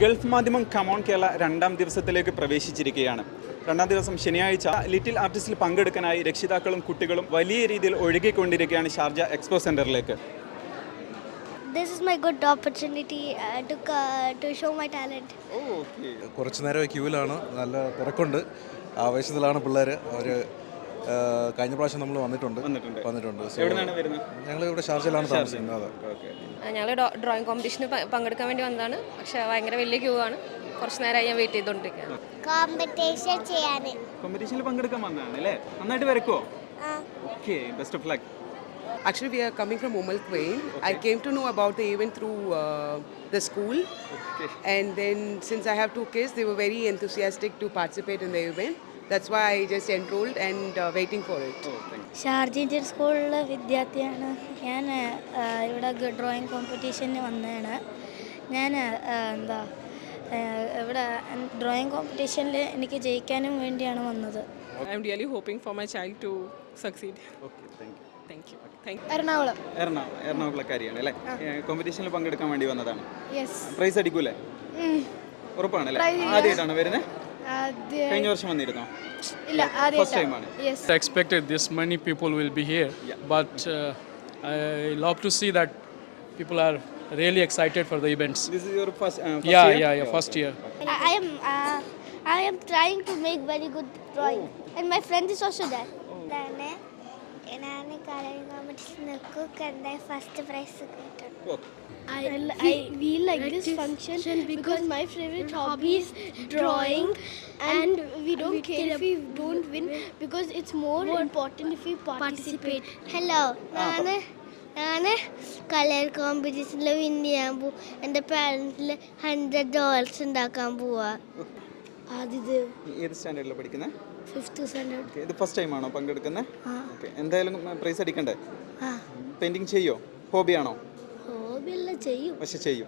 Gulf മാധ്യമം come on Kerala രണ്ടാം ദിവസത്തിലേക്ക് പ്രവേശിച്ചിരിക്കുകയാണ്. രണ്ടാം ദിവസം ശനിയാഴ്ച ലിറ്റിൽ ആർട്ടിസ്റ്റിൽ പങ്കെടുക്കാനായി രക്ഷിതാക്കളും കുട്ടികളും വലിയ രീതിയിൽ ഒഴുകിക്കൊണ്ടിരിക്കുകയാണ് ഷാർജ എക്സ്പോ സെന്ററിലേക്ക് This is my good opportunity uh, to, uh, to show my talent. കുറച്ച് നേരം ക്യൂവിലാണ് നല്ല തിരക്കുണ്ട്. ആവേശത്തിലാണ് പിള്ളേർ അവർ കഴിഞ്ഞ പ്രാവശ്യം നമ്മൾ വന്നിട്ടുണ്ട്. വന്നിട്ടുണ്ട്. വന്നിട്ടുണ്ട്. So, വരുന്നത്? ഞങ്ങൾ ഇവിടെ ഷാർജയിലാണ് താമസിക്കുന്നത് അതെ. ഞങ്ങൾ ഡ്രോയിങ് കോമ്പറ്റീഷന് പങ്കെടുക്കാൻ വേണ്ടി വന്നതാണ്. പക്ഷെ ഭയങ്കര വലിയ ക്യൂ ആണ്. കുറച്ച് നേരമായി ഞാൻ വെയിറ്റ് ചെയ്തുകൊണ്ടിരിക്കുകയാണ് കോമ്പറ്റീഷൻ ചെയ്യാൻ കോമ്പറ്റീഷനിൽ പങ്കെടുക്കാൻ വന്നതാണ് അല്ലേ? നന്നായിട്ട് വരക്കോ okay best of luck Actually, we are coming from Umal Quain. I came to know about the event through uh, the school. Okay. And then, since I have two kids, they were very enthusiastic to participate in the event. That's why I just enrolled and waiting for it Sharjah Indian സ്കൂളിലെ വിദ്യാർത്ഥിയാണ്. ഞാൻ ഇവിടെ drawing കോമ്പറ്റീഷന് വന്നതാണ്. ഞാൻ എന്താ ഇവിടെ drawing കോമ്പറ്റീഷനിൽ എനിക്ക് ജയിക്കാനും വേണ്ടിയാണ് വന്നത്. I'm really hoping for my child to succeed. Succeed thank you Thank you. Thank you. Ernakulam. Ernakulam എറണാകുളക്കാരിയാണ് അല്ലേ? കോമ്പറ്റീഷനിൽ പങ്കെടുക്കാൻ വേണ്ടി വന്നതാണ്. പ്രൈസ് അടിക്കൂലേ? ഉറപ്പാണല്ലേ? ആദ്യമായിട്ടാണ് വരുന്നത് കഴിഞ്ഞ വർഷം വന്നിരുന്നോ ഇല്ല ഫസ്റ്റ് ടൈമാണ് yes expected this many people will be here but uh, i love to see that people are really excited for the events this is your first yeah yeah yeah first year I am uh, I am trying to make very good drawing and my friend is also there. തന്നെ ഞാൻ colouring competition കണ്ട first prize കിട്ടും I, I, we like, this function because my favorite hobby is drawing and we don't care if we don't win because it's more important if we participate. Hello, ഞാൻ ഞാൻ colour കോമ്പറ്റീഷനിൽ win ചെയ്യാൻ പോവും എന്റെ പാരൻസിൽ hundred dollars ഉണ്ടാക്കാൻ പോവാ. ആദ്യത് ഏത് സ്റ്റാൻഡേർഡിലാണ് പഠിക്കുന്നത് ഫിഫ്ത്ത് സ്റ്റാൻഡേർഡ് ഇത് ഫസ്റ്റ് ടൈമാണോ പങ്കെടുക്കുന്നത് ഓക്കെ എന്തായാലും പ്രൈസ് അടിക്കണ്ടേ? ആ. പെയിന്റിങ് ചെയ്യോ? ഹോബിയാണോ ചെയ്യും. പക്ഷെ ചെയ്യും.